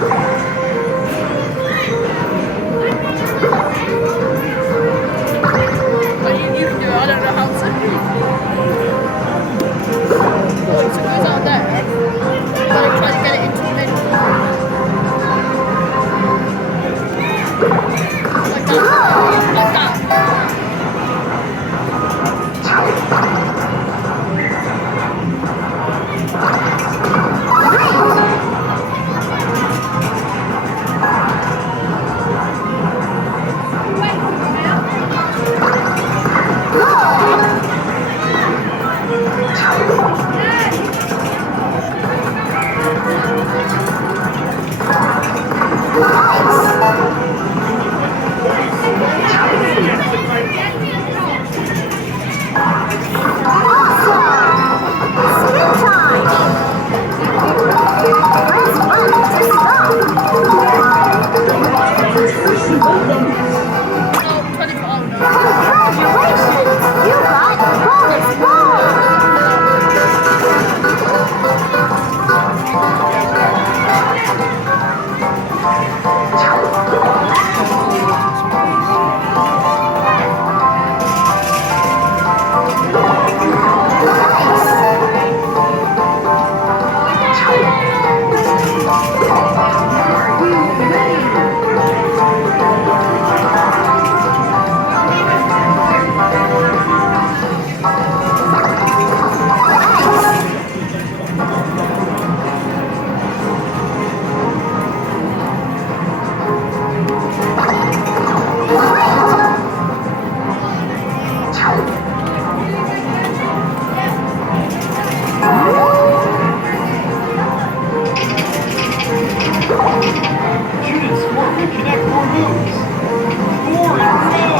You can do it, I don't know how to. Oh, so it goes out there. Gotta try to get it into the middle. Like that. Like that. Shoot and score to connect more moves. 4 in a row.